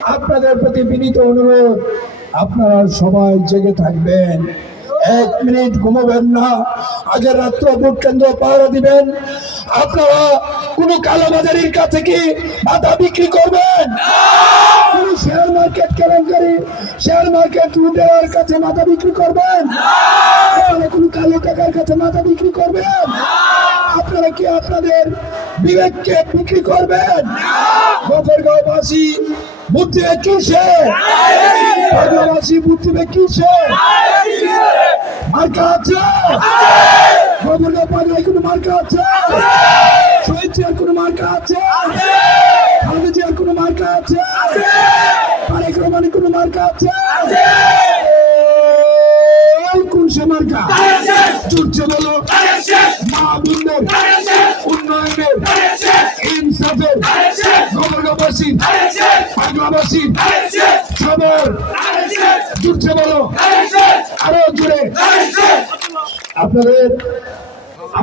আপনাদের প্রতি বিনীত অনুরোধ, আপনারা সবাই জেগে থাকবেন, 1 মিনিট ঘুমাবেন না। আগের রাত্র ভোট কেন্দ্র পাহারা দিবেন। আপনারা কোন কালোবাজারির কাছে কি মাথা বিক্রি করবেন? কোন শেয়ার মার্কেট কেলেঙ্কারি, শেয়ার মার্কেট লুটেরার কাছে মাথা বিক্রি করবেন? কোন কালো টাকার কাছে মাথা বিক্রি করবেন? আপনারা কি আপনাদের বিবেককে বিক্রি করবেন? গফরগাঁওবাসী ভোট দিবে কিসে? পাগলাবাসী ভোট দিবে কিসে? মার্কা আছে? গফরগাঁও পাগলায় কোনো মার্কা আছে? শহীদ জিয়ার কোনো মার্কা আছে? খালেদা জিয়ার কোনো মার্কা আছে? তারেক রহমানের কোনো মার্কা আছে? কোন সে মার্কা? জুড়ছে বলো, মা বোনদের উন্নয়নের, ইনসাফের, গফরগাঁওবাসী, পাগলাবাসী সবার জুড়ছে বলো, আরো জুড়ে। আপনাদের